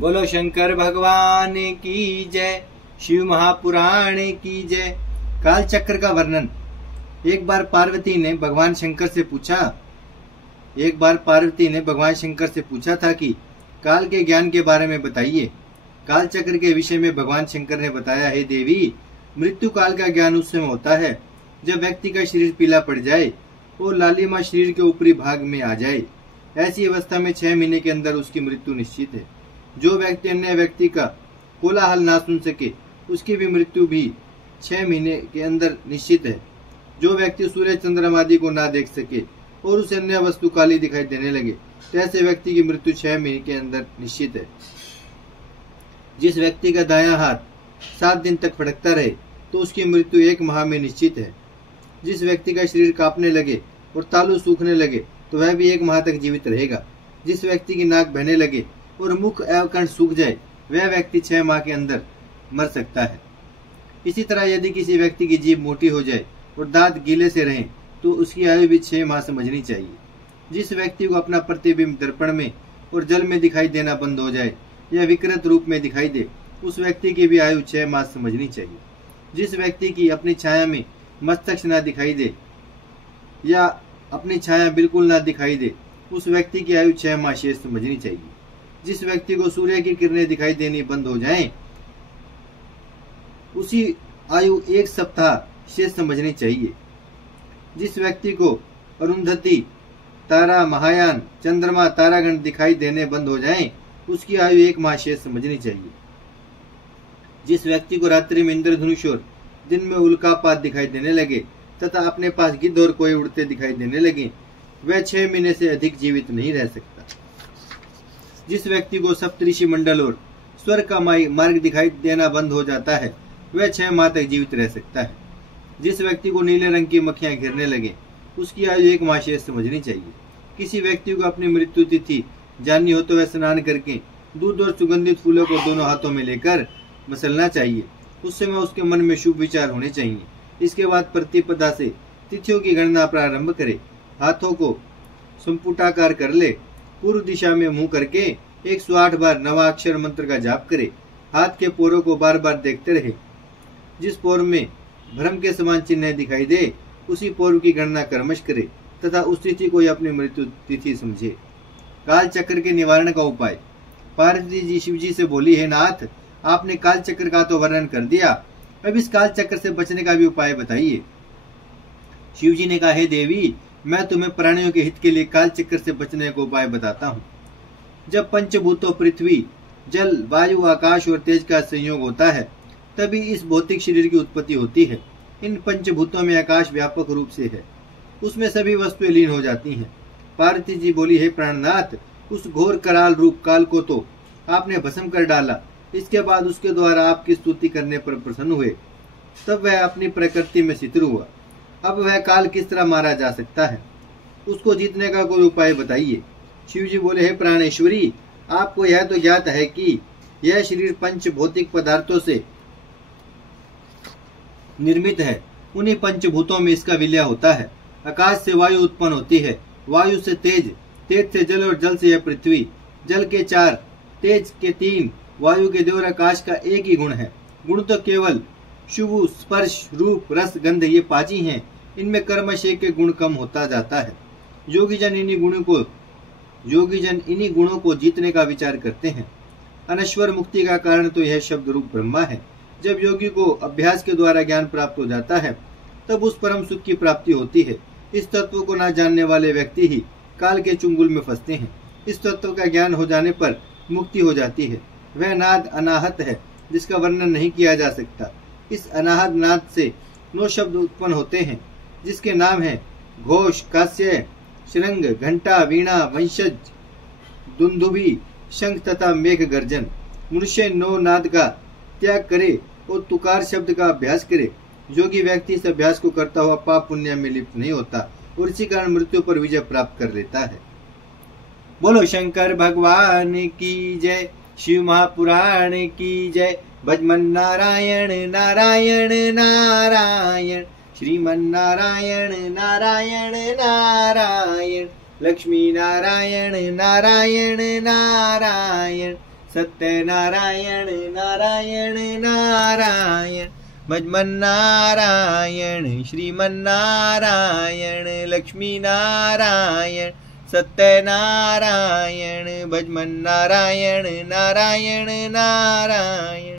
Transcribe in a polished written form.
बोलो शंकर भगवान की जय, शिव महापुराण की जय। काल चक्र का वर्णन। एक बार पार्वती ने भगवान शंकर से पूछा था कि काल के ज्ञान के बारे में बताइए। काल चक्र के विषय में भगवान शंकर ने बताया, हे देवी, मृत्यु काल का ज्ञान उस समय होता है जब व्यक्ति का शरीर पीला पड़ जाए और लालिमा शरीर के ऊपरी भाग में आ जाए। ऐसी अवस्था में 6 महीने के अंदर उसकी मृत्यु निश्चित है। जो व्यक्ति अन्य व्यक्ति का कोलाहल ना सुन सके, उसकी भी मृत्यु भी 6 महीने के अंदर निश्चित है। जो व्यक्ति सूर्य चंद्रमा आदि को ना देख सके और उसे अन्य वस्तु काली दिखाई देने लगे, तो ऐसे व्यक्ति की मृत्यु 6 महीने के अंदर निश्चित है। जिस व्यक्ति का दायां हाथ 7 दिन तक फड़कता रहे, तो उसकी मृत्यु 1 माह में निश्चित है। जिस व्यक्ति का शरीर कांपने लगे और तालू सूखने लगे, तो वह भी 1 माह तक जीवित रहेगा। जिस व्यक्ति की नाक बहने लगे और मुख एवं कंठ सूख जाए, वह व्यक्ति 6 माह के अंदर मर सकता है। इसी तरह यदि किसी व्यक्ति की जीभ मोटी हो जाए और दांत गीले से रहें, तो उसकी आयु भी 6 माह समझनी चाहिए। जिस व्यक्ति को अपना प्रतिबिंब दर्पण में और जल में दिखाई देना बंद हो जाए या विकृत रूप में दिखाई दे, उस व्यक्ति की भी आयु 6 माह समझनी चाहिए। जिस व्यक्ति की अपनी छाया में मस्तक न दिखाई दे या अपनी छाया बिल्कुल ना दिखाई दे, उस व्यक्ति की आयु 6 माह शेष समझनी चाहिए। जिस व्यक्ति को सूर्य की किरणें दिखाई देनी बंद हो जाएं, उसी आयु 1 सप्ताह शेष समझनी चाहिए। जिस व्यक्ति को अरुंधति, तारा, महायान, चंद्रमा, तारागण दिखाई देने बंद हो जाएं, उसकी आयु 1 माह शेष समझनी चाहिए। जिस व्यक्ति को रात्रि में इंद्रधनुष और दिन में उल्कापात दिखाई देने लगे तथा अपने पास गिद्ध और कोई उड़ते दिखाई देने लगे, वह 6 महीने से अधिक जीवित नहीं रह सकता। जिस व्यक्ति को सप्तऋषि मंडल और स्वर्ग का मार्ग दिखाई देना बंद हो जाता है, वह 6 माह तक जीवित रह सकता है। जिस व्यक्ति को नीले रंग की मक्खियां घेरने लगे, उसकी आयु 1 माह शेष समझनी चाहिए। किसी व्यक्ति को अपनी मृत्यु तिथि जाननी हो तो वह स्नान करके दूध और सुगंधित फूलों को दोनों हाथों में लेकर मसलना चाहिए। उस समय उसके मन में शुभ विचार होने चाहिए। इसके बाद प्रतिपदा से तिथियों की गणना प्रारंभ करे। हाथों को संपुटाकार कर ले। पूर्व दिशा में मुंह करके 108 बार नवाक्षर मंत्र का जाप करे। हाथ के पोरों को बार बार देखते रहे। जिस पोर में भ्रम के समान चिन्ह दिखाई दे, उसी पोर की गणना कर्मश करे तथा उस तिथि को अपनी मृत्यु तिथि समझे। काल चक्र के निवारण का उपाय। पार्वती जी शिव जी से बोली, है नाथ, आपने काल चक्र का तो वर्णन कर दिया, अब इस काल चक्र से बचने का भी उपाय बताइए। शिव जी ने कहा, हे देवी, मैं तुम्हें प्राणियों के हित के लिए काल चक्र से बचने का उपाय बताता हूँ। जब पंचभूतों पृथ्वी, जल, वायु, आकाश और तेज का संयोग होता है, तभी इस भौतिक शरीर की उत्पत्ति होती है। इन पंचभूतों में आकाश व्यापक रूप से है, उसमें सभी वस्तुएं लीन हो जाती हैं। पार्वती जी बोली, हे प्राणनाथ, उस घोर कराल रूप काल को तो आपने भस्म कर डाला। इसके बाद उसके द्वारा आपकी स्तुति करने पर प्रसन्न हुए, तब वह अपनी प्रकृति में शिथिल हुआ। अब वह काल किस तरह मारा जा सकता है, उसको जीतने का कोई उपाय बताइए। शिव जी बोले, हे प्राणेश्वरी, आपको यह तो ज्ञात है कि यह शरीर पंच भौतिक पदार्थों से निर्मित है। उन्हीं पंचभूतों में इसका विलय होता है। आकाश से वायु उत्पन्न होती है, वायु से तेज, तेज से जल और जल से यह पृथ्वी। जल के 4, तेज के 3, वायु के 2 और आकाश का एक ही गुण है। गुण तो केवल शुभ, स्पर्श, रूप, रस, गंध ये 5 ही हैं। इनमें कर्मश एक के गुण कम होता जाता है। योगीजन इन्हीं गुणों को जीतने का विचार करते हैं। अनश्वर मुक्ति का कारण तो यह शब्द रूप ब्रह्मा है। जब योगी को अभ्यास के द्वारा ज्ञान प्राप्त हो जाता है, तब उस परम सुख की प्राप्ति होती है। इस तत्व को न जानने वाले व्यक्ति ही काल के चुंगल में फंसते हैं। इस तत्व का ज्ञान हो जाने पर मुक्ति हो जाती है। वह नाद अनाहत है, जिसका वर्णन नहीं किया जा सकता। इस अनाहत नाद से 9 शब्द उत्पन्न होते हैं, जिसके नाम है घोष, कास्य, श्रृंग, घंटा, वीणा, वंशज, दुंदुभी, शंख तथा मेघ गर्जन। मनुष्य 9 नाद का त्याग करे और तुकार शब्द का अभ्यास करे। योगी व्यक्ति इस अभ्यास को करता हुआ पाप पुण्य में लिप्त नहीं होता और इसी कारण मृत्यु पर विजय प्राप्त कर लेता है। बोलो शंकर भगवान की जय, शिव महापुराण की जय। भजमन नारायण नारायण नारायण, श्रीमन नारायण नारायण नारायण, लक्ष्मी नारायण नारायण नारायण, सत्य नारायण नारायण नारायण, भजमन नारायण श्रीमन नारायण, लक्ष्मी नारायण सत्य नारायण, भजमन नारायण नारायण नारायण।